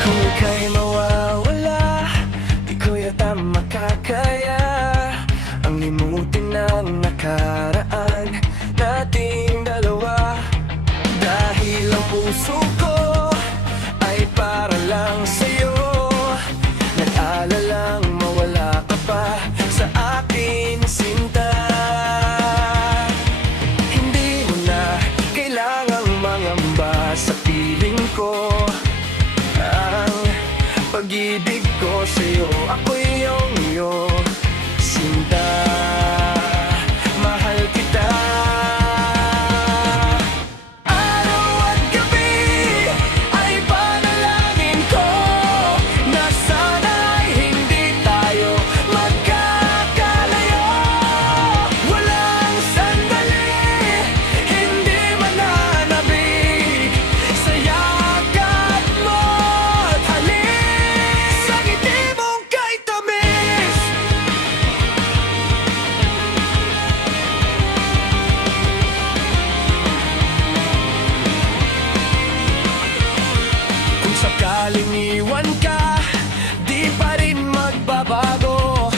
Kung ika'y mawawala, di ko yata makakaya ang limutin ng nakaraan nating dalawa. Dahil ang puso ko ay para lang sa'yo, nag-alalang mawala ka pa sa akin, sinta. Hindi mo na kailangang mangamba sa piling ko. Ang pag-ibig ko sa'yo, ako'y iyong sinta. Mahal kita. Araw at gabi ay panalangin ko na sana'y hindi tayo magkakalayo. Walang sandali, hindi mananabik sa yakap mo at halik sa ngiti mong kay tamis. Kung sakaling iwan ka, di pa rin magbabago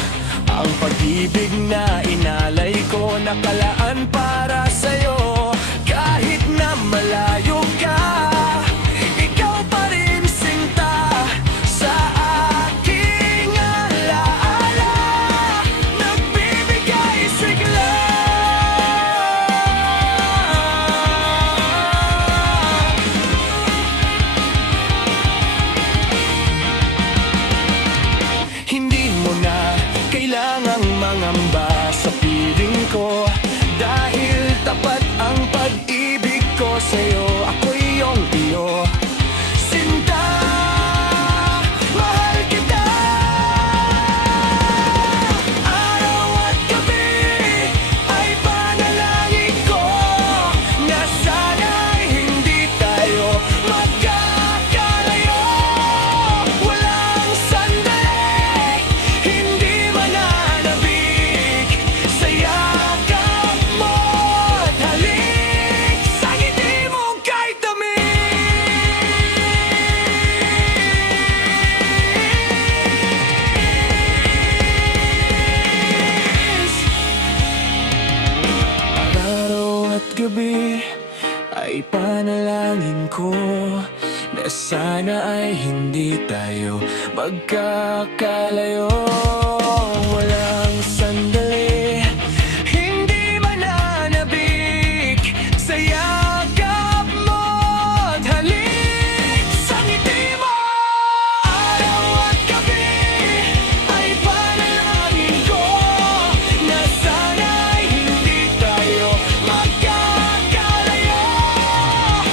ang pag-ibig na inalay ko, nakalaan para sa'yo. Kahit na malayo ka, ikaw pa rin sinta sa aking alaala, nagbibigay sigla. Hindi mo na kailangang mangamba sa piling ko, dahil tapat ang pag-ibig ko sa'yo, ako'y iyong iyo, sinta. Mahal kita. Araw at gabi ay panalangin ko na sana'y hindi tayo magkakalayo. Walang sandali, hindi mananabik sa yakap mo at halik sa ngiti mong kay tamis. Araw at gabi ay panalangin ko na sana ay hindi tayo magkakalayo. Walang sandali, hindi mananabik sa yakap mo at halik sa ngiti mo. Araw at gabi ay panalangin ko na sana ay hindi tayo magkakalayo.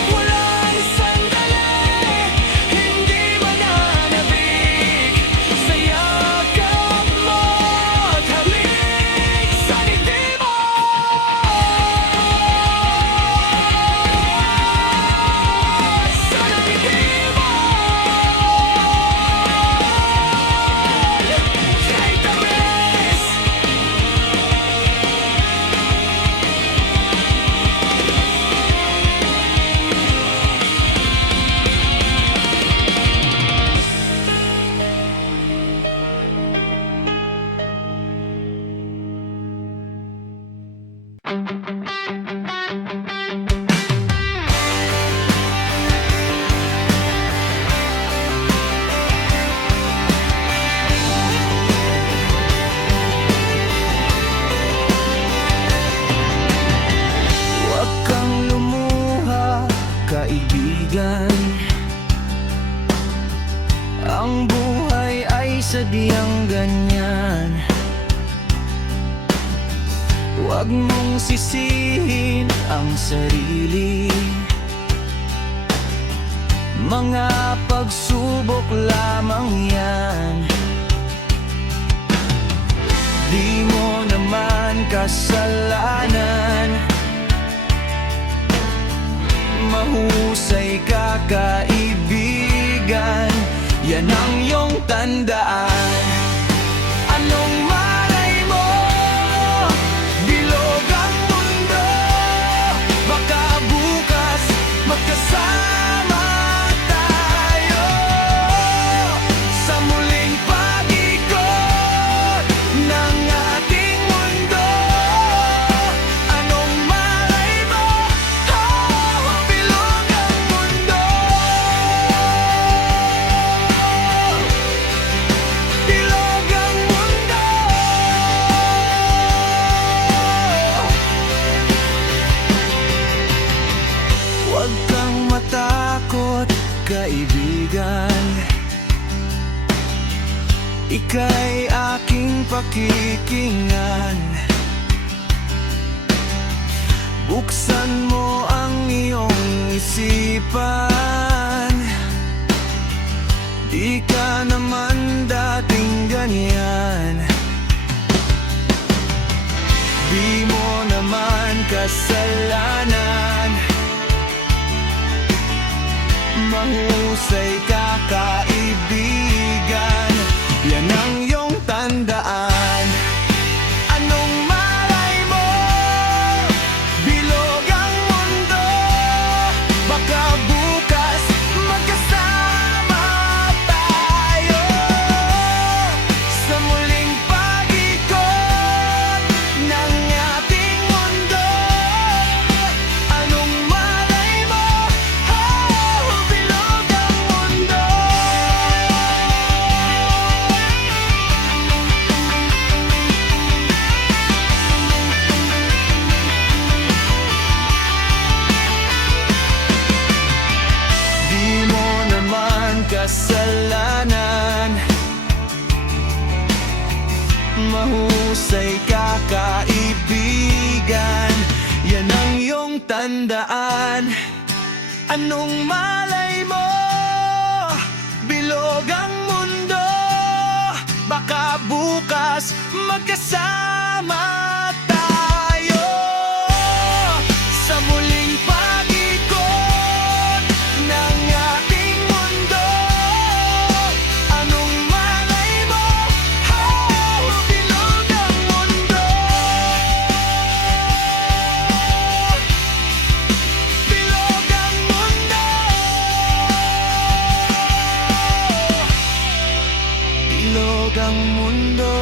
Walang sandali, hindi mananabik sa yakap mo at halik sa ngiti mo. Sa ngiti mo kay tamis. Huwag kang lumuha, kaibigan. Ang buhay ay sadyang ganyan. Huwag mong sisihin ang sarili, mga pagsubok lamang yan. Di mo naman kasalanan, mahusay ka kaibigan. kaibigan, yan ang iyong tandaan. Anong malay mo, bilog ang mundo, baka bukas magkasama tayo sa muling pag-ikot ng ating mundo. Anong malay mo, bilog ang mundo, bilog ang mundo. Huwag kang matakot, kaibigan, ika'y aking pakikinggan. Buksan mo ang iyong isipan, di ka naman dating ganyan. Di mo naman kasalanan, mahusay ka, kaibigan, yan ang iyong tandaan. Anong malay mo, bilog ang mundo, baka bukas magkasama tayo sa muling pag-ikot ng ating mundo. Anong malay mo, bilog ang mundo. Di mo naman kasalanan, mahusay ka, kaibigan, yan ang iyong tandaan. Anong malay mo, bilog ang mundo, baka bukas magkasama tayo sa muling pag-ikot ng ating mundo. Anong malay mo, bilog ang mundo, bilog ang mundo, bilog ang mundo.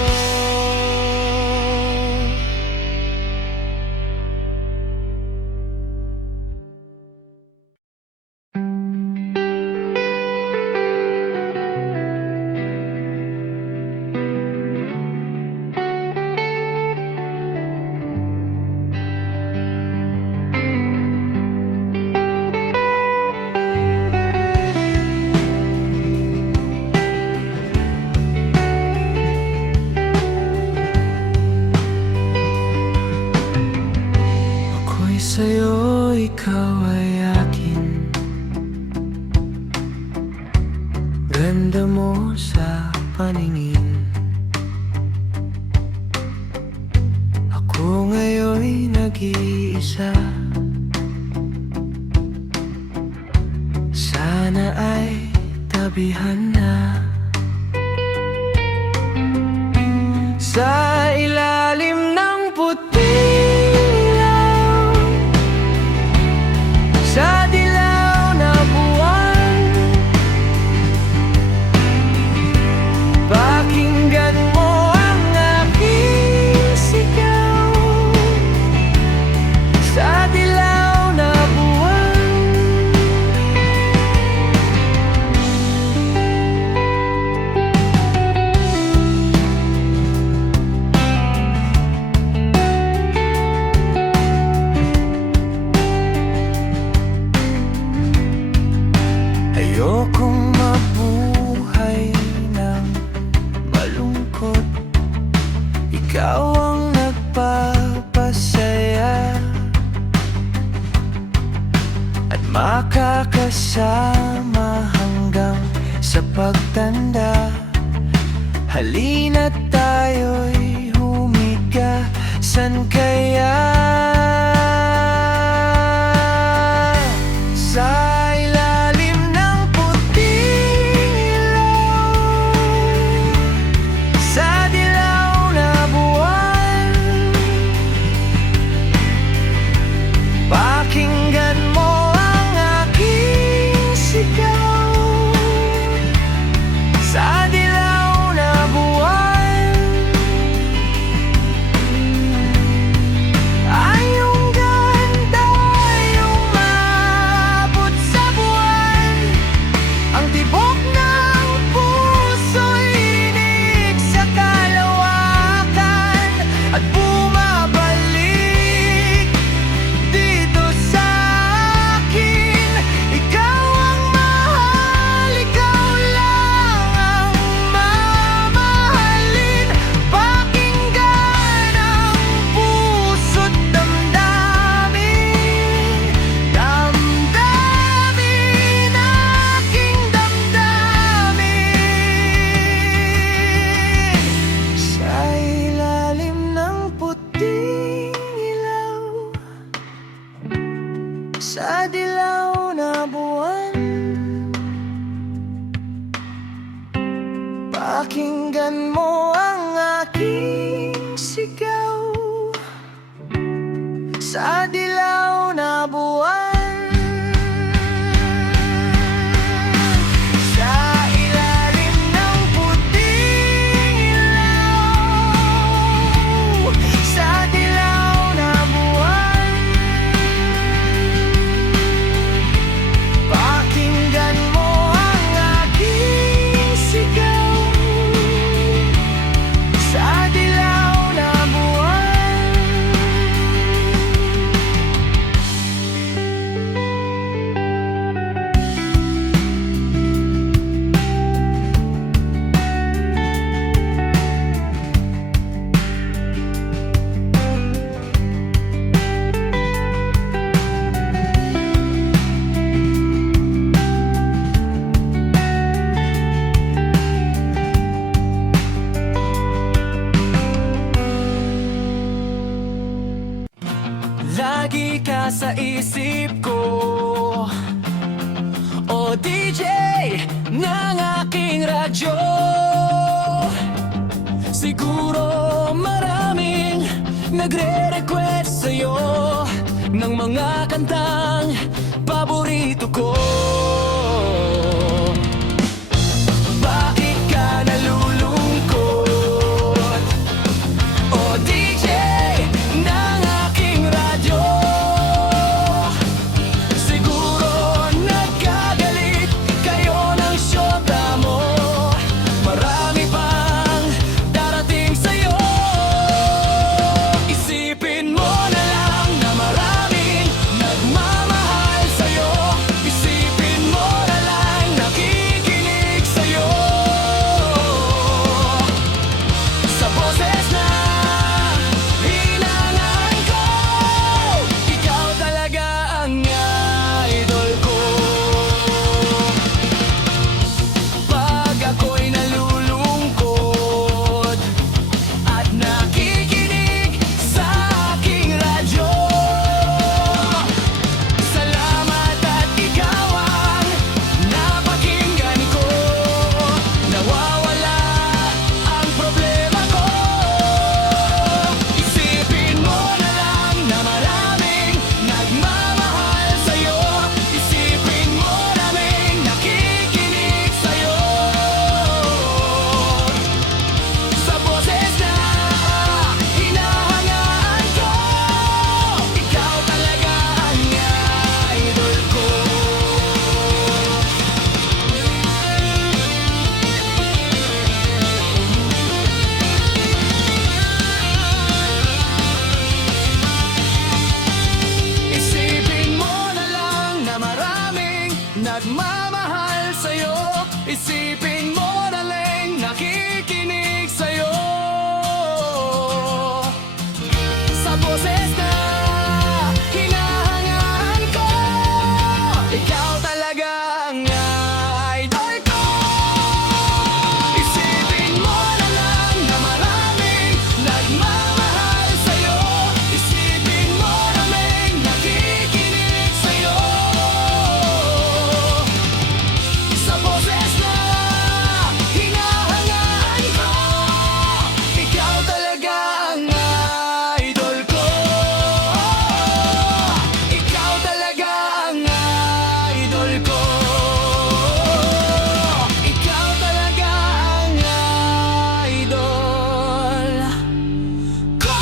Ako'y sa'yo, ikaw ay akin. Ganda mo sa paningin. Ako ngayon'y nag-iisa. Sana ay tabihan na sa ilalim ng puting ilaw, sa dilaw na buwan. Pakinggan mo ang aking sigaw, sa dilaw na buwan. Ayokong mabuhay ng malungkot, ikaw ang nagpapasaya at makakasama hanggang sa pagtanda. Halina't tayo'y humiga, san kaya? Sa ilalim ng puting Pakinggan mo ang aking sigaw sa dilaw na buwan, sa ilalim ng puting ilaw, sa dilaw na buwan. Pakinggan mo ang aking sigaw sa dilaw na buwan. Lagi ka sa isip ko, o DJ ng aking radyo. Siguro maraming nagre-request sa'yo ng mga kantang paborito ko. Bakit ka nalulungkot, o DJ ng aking radyo? Siguro nagkagalit kayo ng syota mo. Marami pang darating sa'yo. Isipin mo na lang na maraming nagmamahal sa'yo. Isipin mo na lang nakikinig sa'yo. Sa boses na hinangaan ko, ikaw talaga ang idol ko. Pag ako'y nalulungkot at nakikinig sa aking radyo, salamat at ikaw ang napakinggan ko. Nawawala ang problema ko. Isipin mo na lang na maraming nagmamahal sa'yo. Isipin mo naming nakikinig sa'yo. Sa boses na hinahangaan ko, ikaw talaga ang idol ko. Isipin mo na lang na maraming nagmamahal sa'yo. Isipin mo na lang nakikinig sa'yo. Sa boses na hinahangaan ko, ikaw talaga ang idol ko. Isipin mo na lang na maraming nagmamahal sa'yo. Isipin mo na may nakikinig sa'yo. Sa boses na hinahangaan ko, ikaw talaga ang idol ko. Ikaw talaga ang idol ko. Ikaw talaga ang idol ko.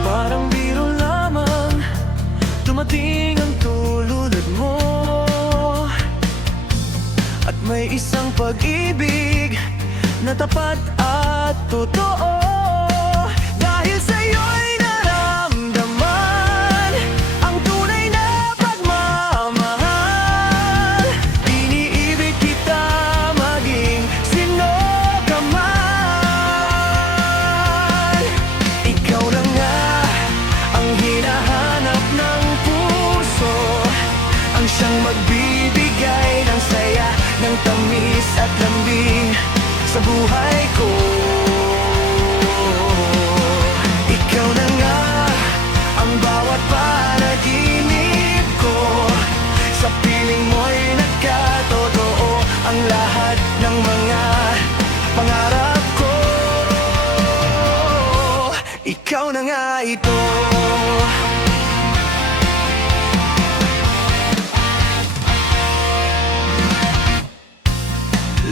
Parang biro lamang dumating ang tulad mo, at may isang pag-ibig na tapat at totoo. Dahil sa'yo'y naramdaman ang tunay na pagmamahal. Iniibig kita maging sino tamis at lambing sa buhay ko. Ikaw na nga ang bawat panaginip ko. Sa piling mo'y nagkatotoo ang lahat ng mga pangarap ko. Ikaw na nga ito.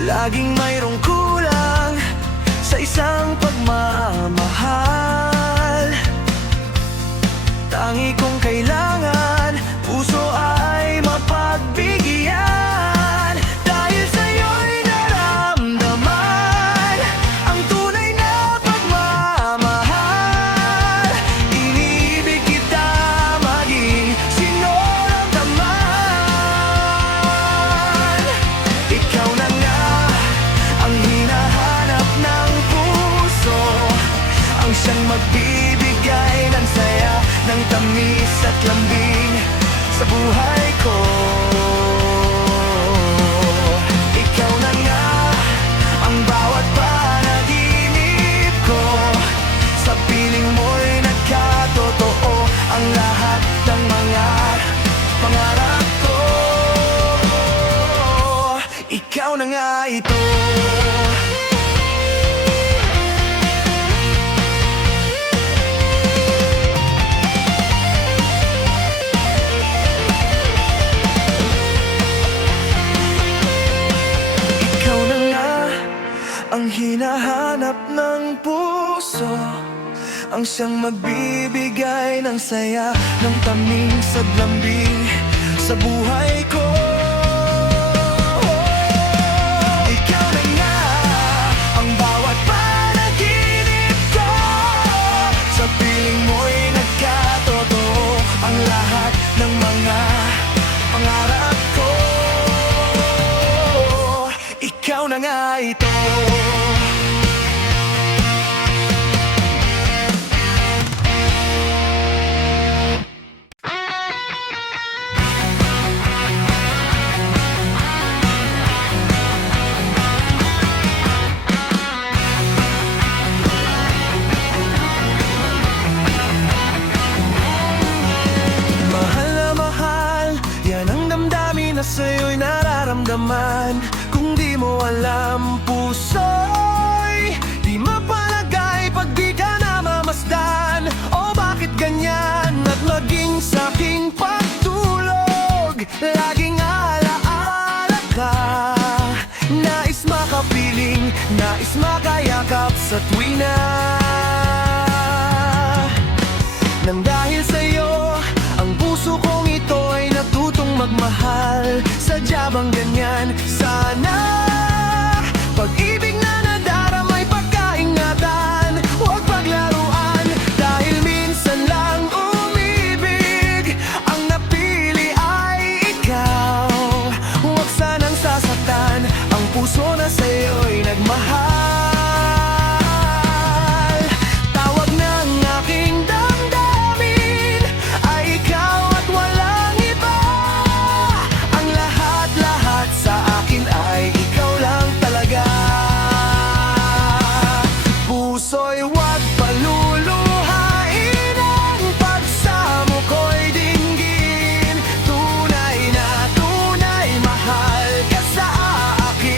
Laging mayroong kulang sa isang pagmamahal. Tangi kong kailangan, puso ay mapagbigyan. Dahil sa'yo'y naramdaman ang tunay na pagmamahal. Iniibig kita maging sinoramdaman. Ikaw na nga ang hinahanap ng puso, ang siyang magbibigay ng saya, ng tamis at lambing sa buhay ko. Ikaw na nga ang bawat panaginip ko. Sa piling mo'y nagkatotoo ang lahat ng mga pangarap ko. Ikaw na nga ito. Ikaw na nga ang hinahanap ng puso, ang siyang magbibigay ng saya, ng tamis at lambing sa buhay ko. Ikaw na nga ang bawat panaginip ko. Sa piling mo'y nagkatotoo ang lahat ng mga pangarap ko. Ikaw na nga ito. Mahal na mahal, yan ang damdamin na sa'yo'y nararamdaman. Kung di mo alam, puso'y di mapalagay pag di ka namamasdan. O bakit ganyan at maging sa'king pagtulog, laging alaala ka. Nais makapiling, nais makayakap sa tuwina. Nang dahil sa'yo, ang puso kong ito ay natutong magmahal. Sadya bang ganyan? Sana pag-ibig na nadaramay pagkaingatan, huwag paglaruan. Dahil minsan lang umibig, ang napili ay ikaw. Huwag sanang sasaktan ang puso na sa'yo'y nagmahal. Tawag ng aking damdamin ay ikaw at walang iba. Ang lahat-lahat sa akin ay ikaw lang talaga. Puso'y huwag paluluhain, ang pagsamo ko'y dinggin. Tunay na tunay, mahal ka sa akin.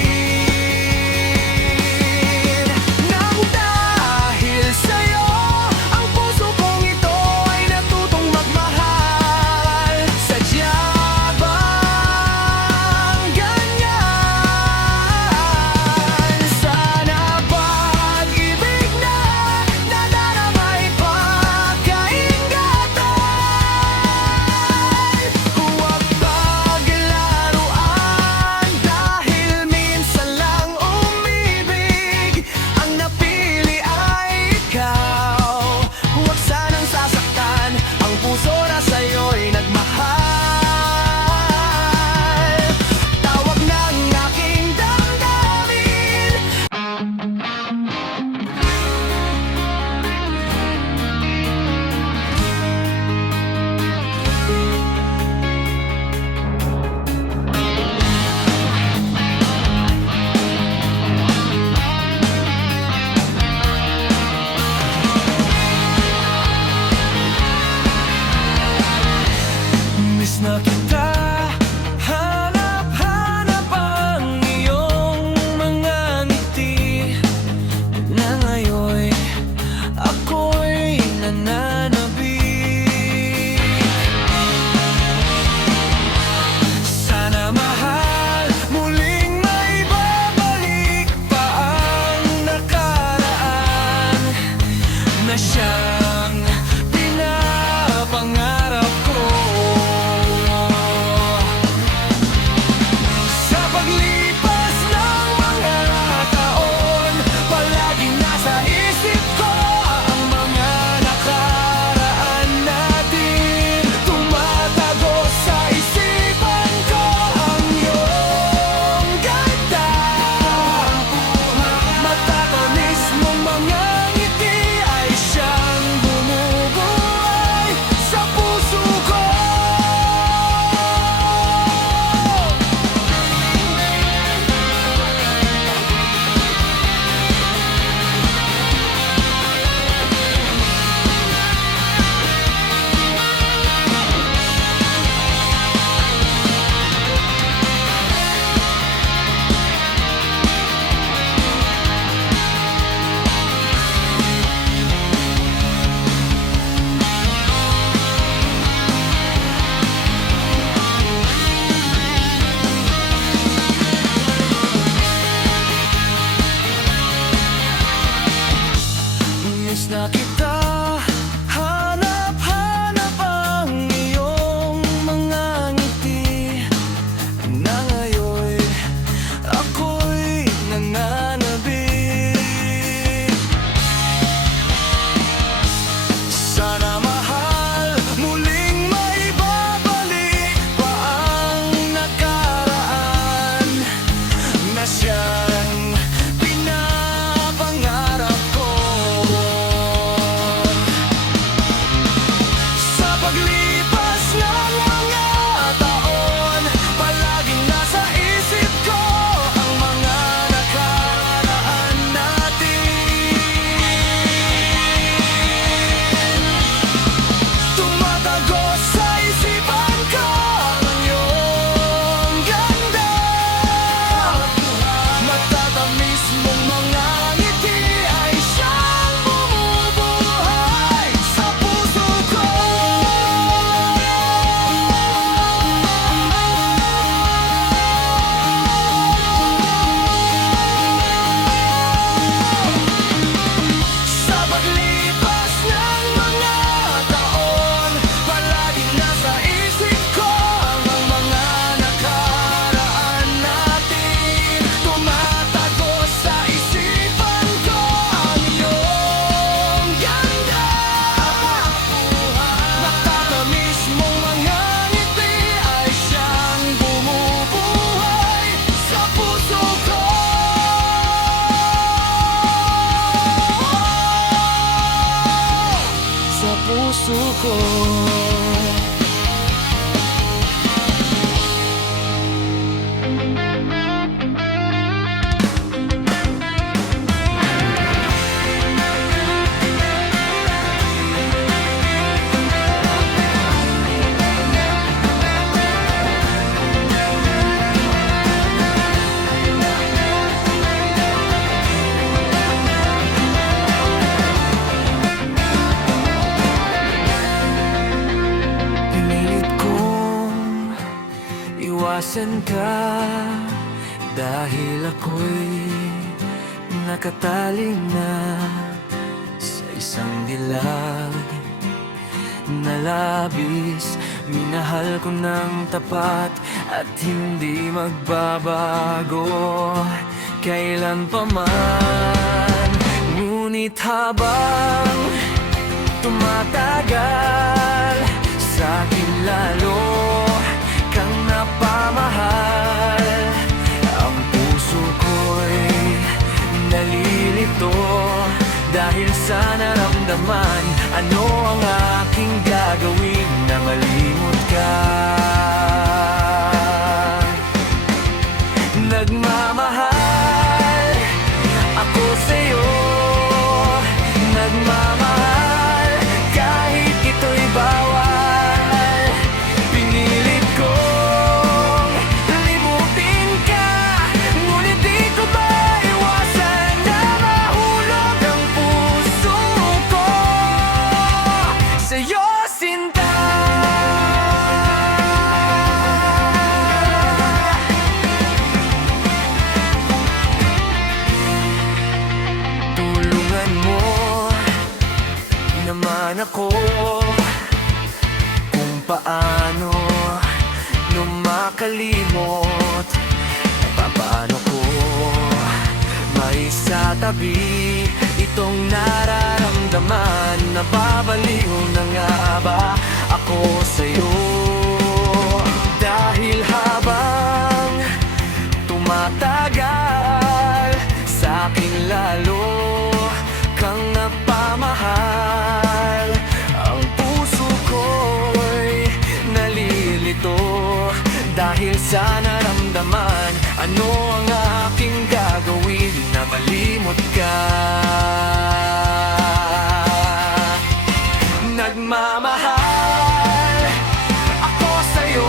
nasan ka? Dahil ako'y nakatali na sa isang dilag na labis. Minahal ko ng tapat at hindi magbabago kailan pa man. Ngunit habang tumatagal, sa'kin lalo kang napamahal. Ang puso ko'y nalilito dahil sa naramdaman. Ano ang aking gagawin na malimot ka? Nagmamahal ako sa'yo, nagmamahal kahit ito'y bawal. Pinilit kong limutin ka, ngunit di ko maiwasan na mahulog ang puso ko sa'yo, sinta. Tulungan mo naman ako kung paano makalimot. Paano ko maisatabi itong nararamdaman? Nababaliw na nga ba ako sa'yo? Dahil habang tumatagal, sa'kin lalo kang napamahal. Ang puso ko'y nalilito dahil sa naramdaman. Ano ang aking gagawin na malimot ka? Nagmamahal ako sa'yo,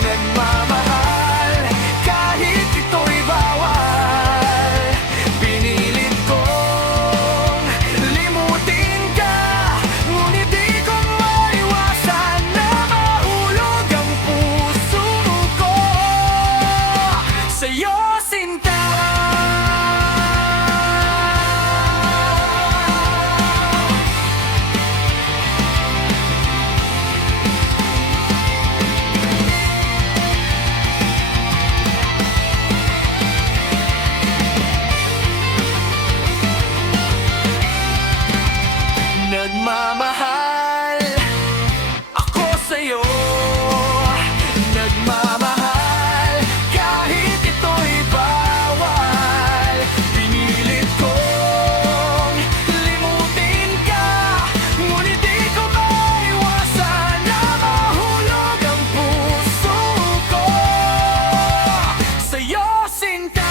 nagmamahal kahit ito'y bawal. Pinilit kong limutin ka, ngunit di ko maiwasan na mahulog ang puso ko sa'yo, sinta. Nagmamahal ako sa'yo, nagmamahal kahit ito'y bawal. Pinilit kong limutin ka, ngunit di ko maiwasan na mahulog ang puso ko sa'yo, sinta.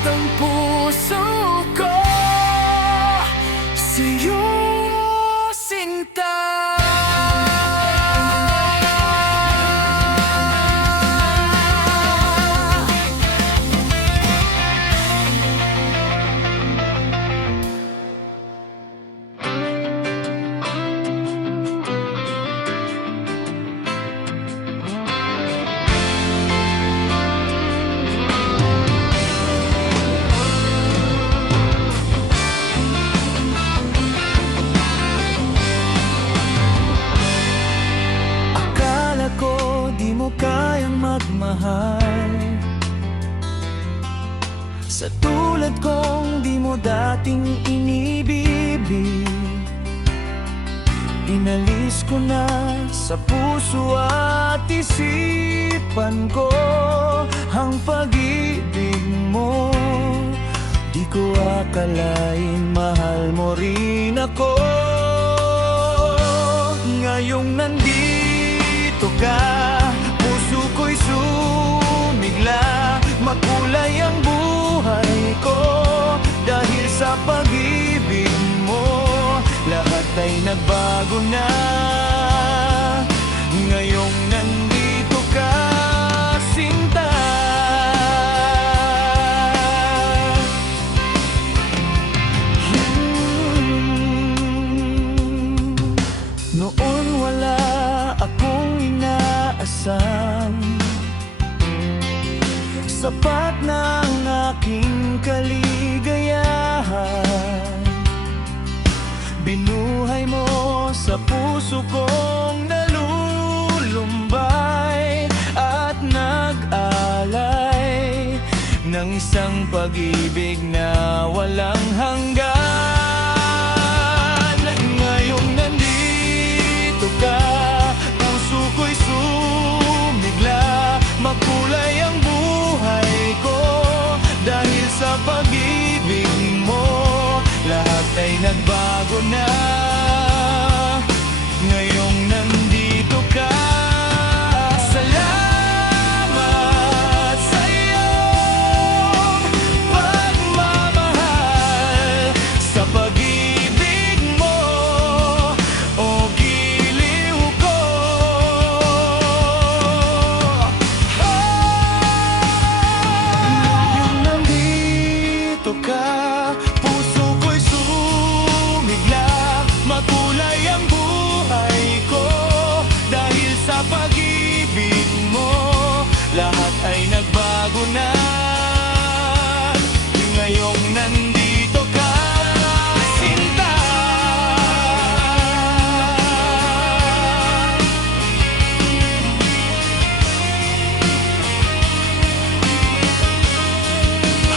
Ang puso ko sa'yo, sinta. Di mo kayang magmahal sa tulad kong di mo dating inibibig. Inalis ko na sa puso at isipan ko ang pag-ibig mo. Di ko akalain mahal mo rin ako. Ngayong nandito ka, puso ko'y sumigla. Makulay ang buhay ko dahil sa pag-ibig mo. Lahat ay nagbago na ngayong nandito ka, sinta. sapat na ang aking kaligayahan. Binuhay mo sa puso kong nalulumbay at nag-alay ng isang pag-ibig na walang hanggan. Ngayong nandito ka, puso ko'y sumigla. Makulay ang buhay ko dahil sa pag-ibig mo. Lahat ay nagbago na ngayong nandito ka. Salamat sa iyong pagmamahal, sa pag-ibig mo, o giliw ko. Ngayong nandito ka, puso ko'y sumigla. Makulay ang buhay ko dahil sa pag-ibig mo. Lahat ay nagbago na ngayong nandito ka, Sinta.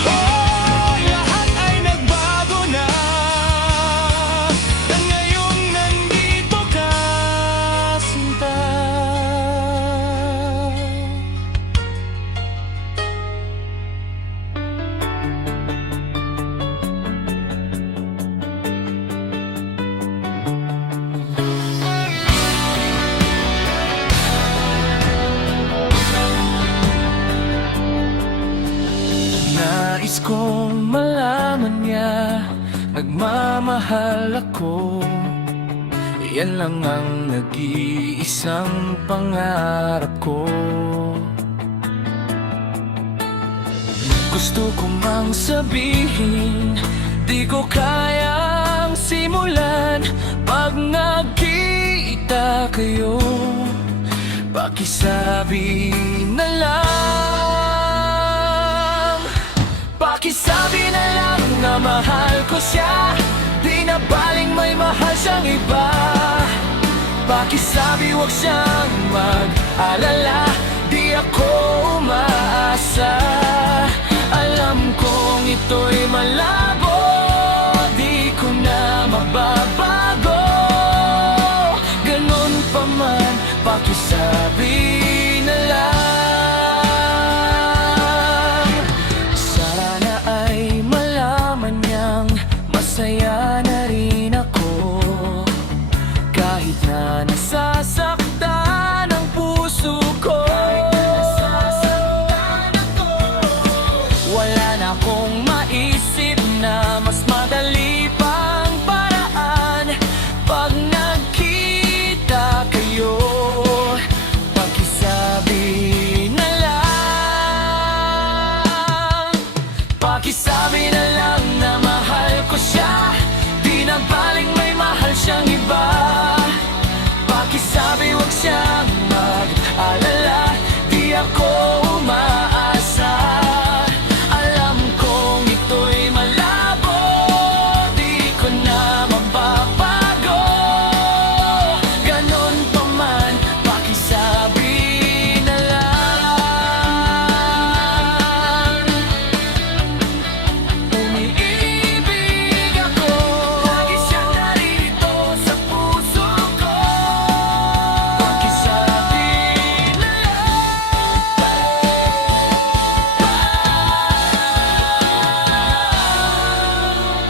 Oh, lahat ay nagbago na ngayong nandito ka, Sinta. Nais kong malaman niya, nagmamahal ako. Yan lang ang nag-iisang pangarap ko. Gusto ko mang sabihin, di ko kayang simulan. Pag nagkita kayo, pakisabi na lang. Pakisabi na lang na mahal ko siya, di na baling may mahal siyang iba. Pakisabi wag siyang mag-alala, di ako umaasa. Alam kong ito'y malabo, di ko na mababago. Ganon pa man, pakisabi na lang. Sana ay malaman niyang masaya na rin ako, kahit na nasasaktan ang puso ko. Wala na akong maisip na mas madali pang paraan. Pag nagkita kayo, pakisabi na lang. Pakisabi na lang na mahal ko siya, di na baling may mahal siyang iba. Pakisabi wag siyang mag-alala, di ako umaasa. Alam kong ito'y malabo, di ko na mababago. Ganon pa man, pakisabi na lang. Umiibig ako, lagi siyang narito sa puso ko. Pakisabi na lang.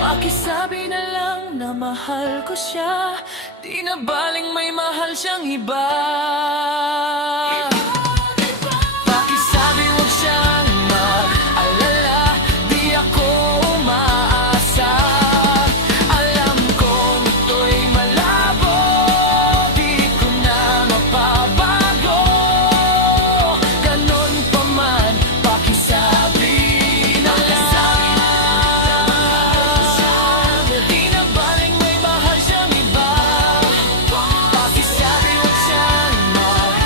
Pakisabi na lang na mahal ko siya, di na baling may mahal siyang iba. Pakisabi wag siyang mag-alala, di ako umaasa. Alam kong ito'y malabo, di ko na mapabago. Ganon pa man, pakisabi na lang. Di na baling may mahal siyang iba. Pakisabi wag siyang mag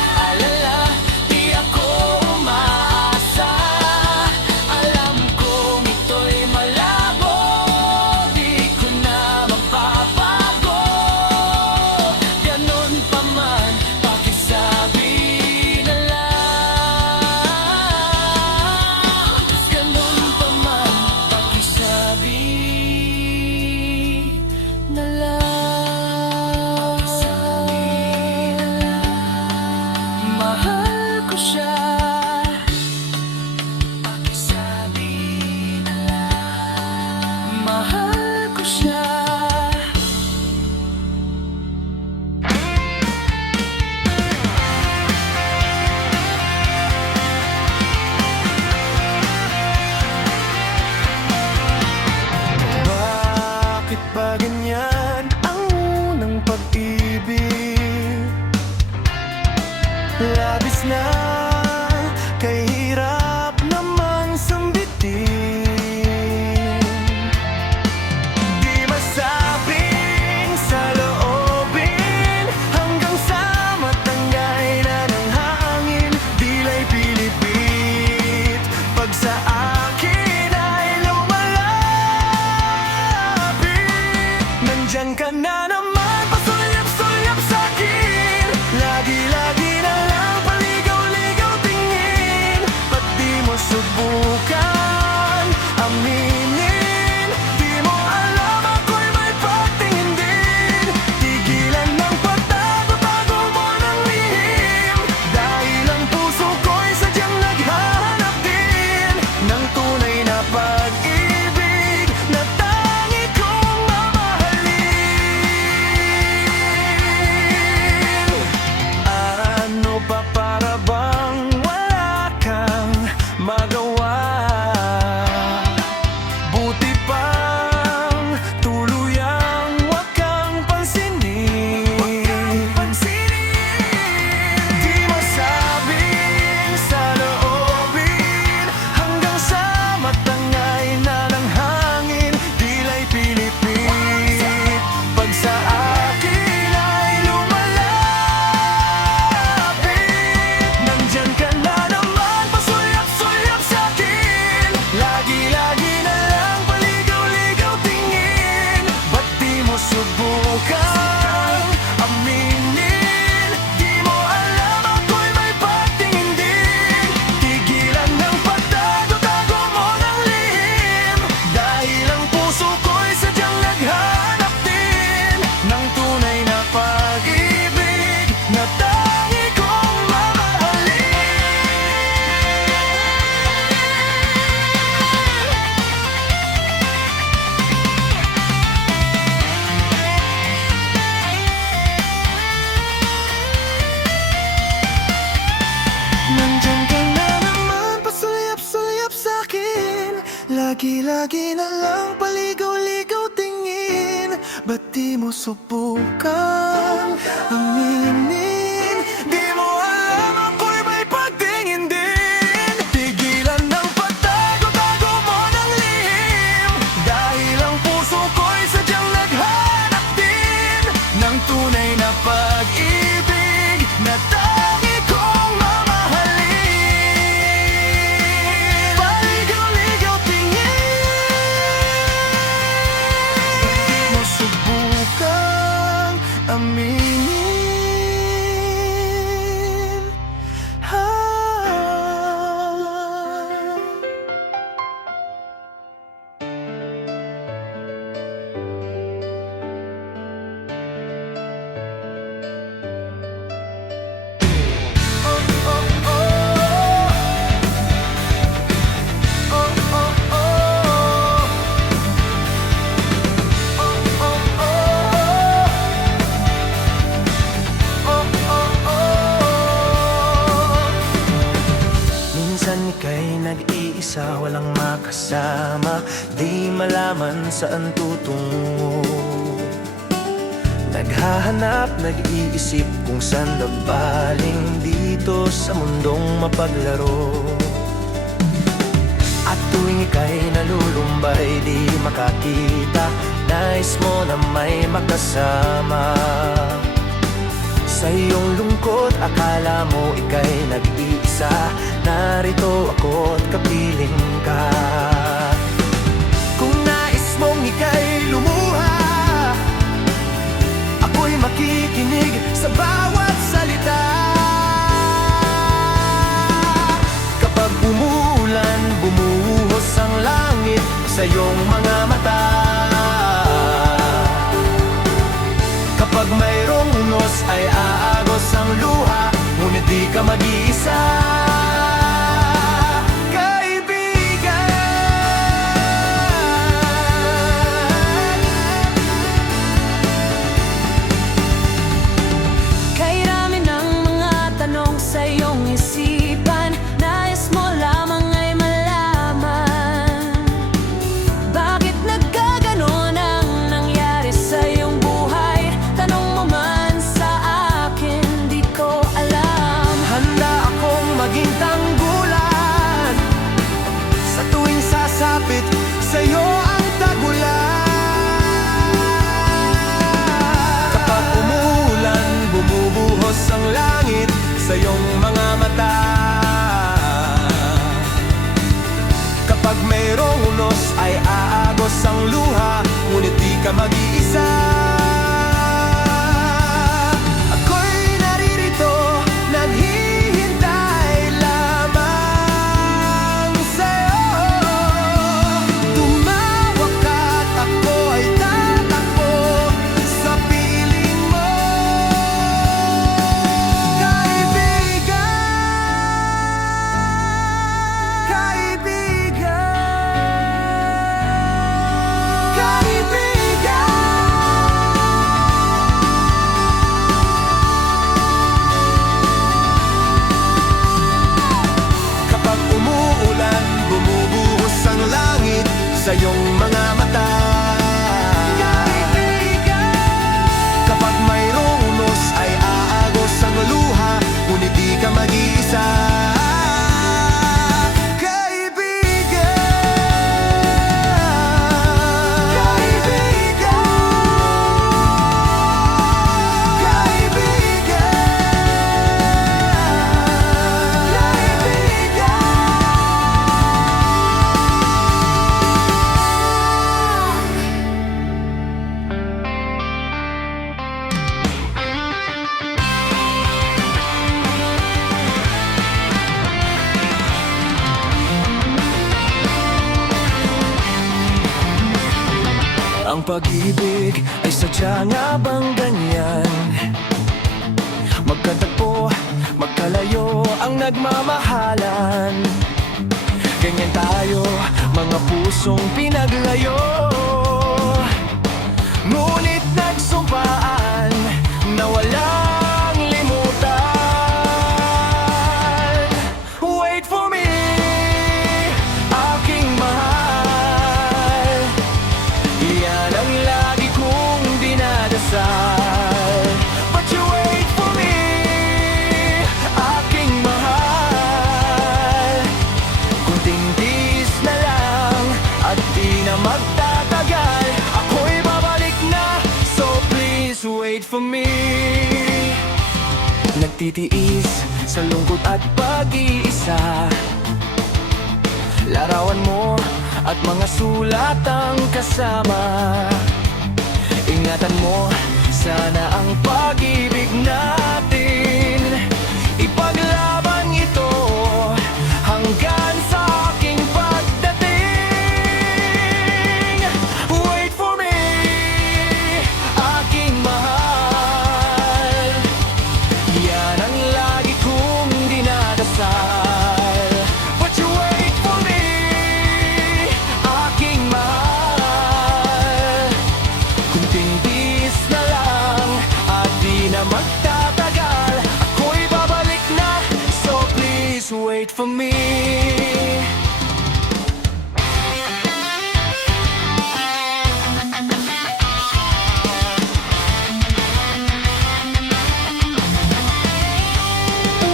Labis na kay hirap naman sambitin. Di masabing sa loobin, hanggang sa matangay na ng hangin. Dila'y pilipit pag sa akin ay lumalapit. Nandyan ka na naman, pasulyap-sulyap sa'kin. Lagi-lagi na lang paligaw-ligaw tingin. Ba't di mo subukan aminin? Di mo alam ako'y may pagtingin din. Tigilan ng pagtago-tago mo ng lihim. Dahil ang puso ko'y sadyang naghahanap din ng tunay na pag-ibig na tangi kong mamahalin. Ano ba para bang wala kang magawa? Buti pang tuluyang wag kang pansinin. Di masabing sa loobin, hanggang sa matangay na ng hangin. Dila'y pilipit pag sa akin ay lumalapit. Nandyan ka na naman, pasulyap-sulyap sa'kin. Lagi-lagi na lang paligaw-ligaw tingin. Ba't di mo subukan aminin? Di mo alam ako'y may pagtingin din. Tigilan ng pagtago-tago mo ng lihim. Dahil ang puso ko'y sadyang naghanap din ng tunay na pag-ibig na tangi kong mamahalin. Nandyan ka na naman, pasulyap-sulyap sa'kin. Lagi-lagi na lang paligaw-ligaw tingin. Ba't di mo subukan aminin? Di mo alam ako'y may pagtingin din. Tigilan ng pagtago-tago mo ng lihim. Dahil ang puso ko'y sadyang naghanap din ng tunay na pag-ibig na tangi kong mamahalin. Paligaw-ligaw tingin. Di mo subukang aminin. Minsan ika'y nag-iisa, walang makasama. Di malaman saan tutungo. Naghahanap, nag-iisip kung saan nabaling dito sa mundong mapaglaro. At tuwing ika'y nalulumbay, di makakita, nais mo na may makasama. Sa iyong lungkot, akala mo ika'y nag-iisa. Narito ako't kapiling ka. Kung nais mong ika'y lumuha, ako'y makikinig sa bawat salita. Kapag umuulan, bumuhos ang langit sa iyong mga mata. Kapag mayroong unos ay aagos ang luha, ngunit di ka mag-iisa. Kay rami ng sa iyong mga mata. Kapag mayroong unos ay aagos ang luha, ngunit di ka mag-iisa. Ako'y naririto, naghihintay lamang sa'yo. Tumawag ka't ako ay tatakbo sa piling mo. Kaibigan, kaibigan, kapag umuulan, bumubuhos ang langit sa iyong mga mata. Kapag mayroong unos ay aagos ang luha, ngunit di ka mag-iisa. Ang pag-ibig ay sadya nga bang ganyan? Magkatagpo, magkalayo ang nagmamahalan. Ganyan tayo, mga pusong pinaglayo. Ngunit nagsumpaan na walang limutan. Wait for me, aking mahal. Yan ang lagi kong dinadasal. But you wait for me, aking mahal. Kunting tiis na lang at di na magtatagal. Ako'y babalik na, so please wait for me. Nagtitiis sa lungkot at pag-iisa, larawan mo at mga sulat ang kasama. Ingatan mo sana ang pag-ibig natin. Ipaglaban ito hanggang sa aking pagdating. Wait for me, aking mahal. Yan ang lagi kong dinadasal. But you wait for me, aking mahal. Kunting tiis na lang at di na magtatagal. Ako'y babalik na, so please wait for me.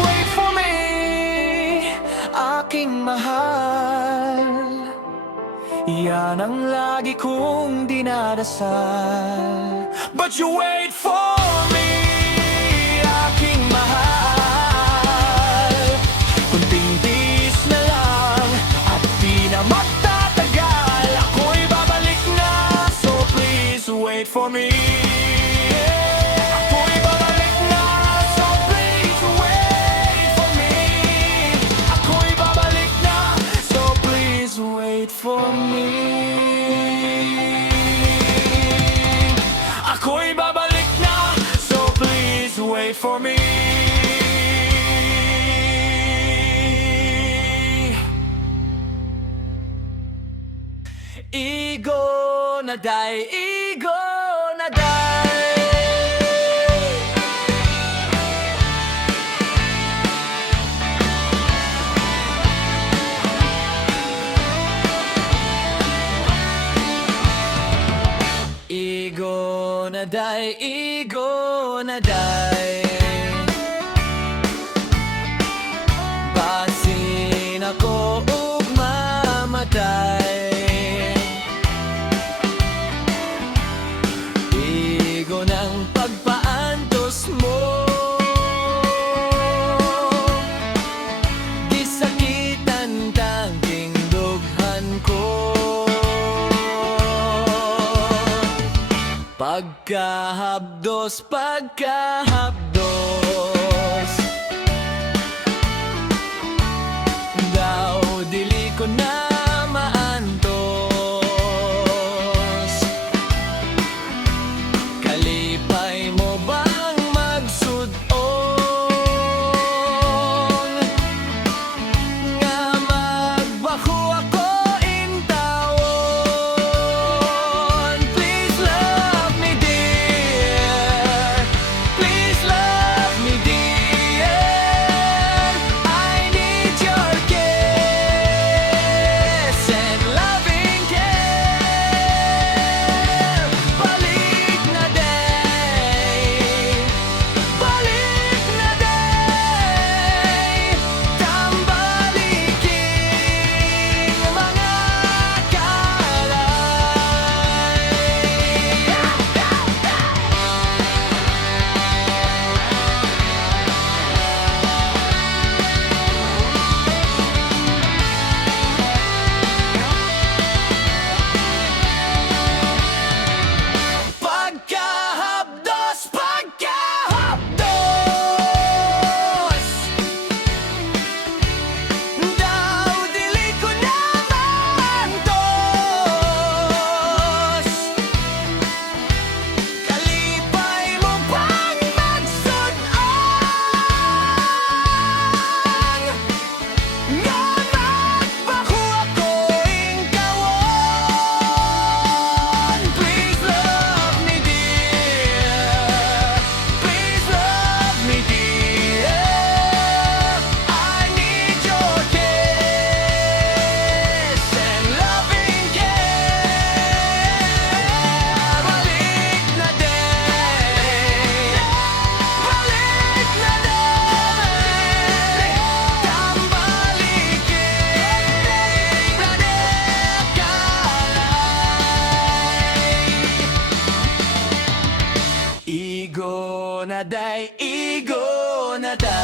Wait for me, aking mahal. Yan ang lagi kong dinadasal. But you wait for me, aking mahal. Kunting tiis na lang at di na magtatagal. Ako'y babalik na, so please wait for me. Ako'y babalik na, so please wait for me. Ako'y babalik na, so please wait for me. Ako'y babalik na, so please wait for me. Igo na day, igo na day. Igo na day, igo na day. Basin ako ug mamatay. Igo ng pagpaantos mo. dos, pagkahapdos. Daw dili ko na maantos. Kalipay mo bang magsudong nga magbako ako in tawon? Please love me dear, please love me dear. I need your kiss and loving care. Balik na day, balik na day, tambaliking mga pagkahapdos, pagkahapdos. Daw dili ko na maantos. Kalipay mo pang magsudong nga magbako ako in kawon. Please love me dear, please love me dear. I need your kiss and loving care. Balik na day, balik na day, tambaliking na dekalay. Igo na day, igo na day.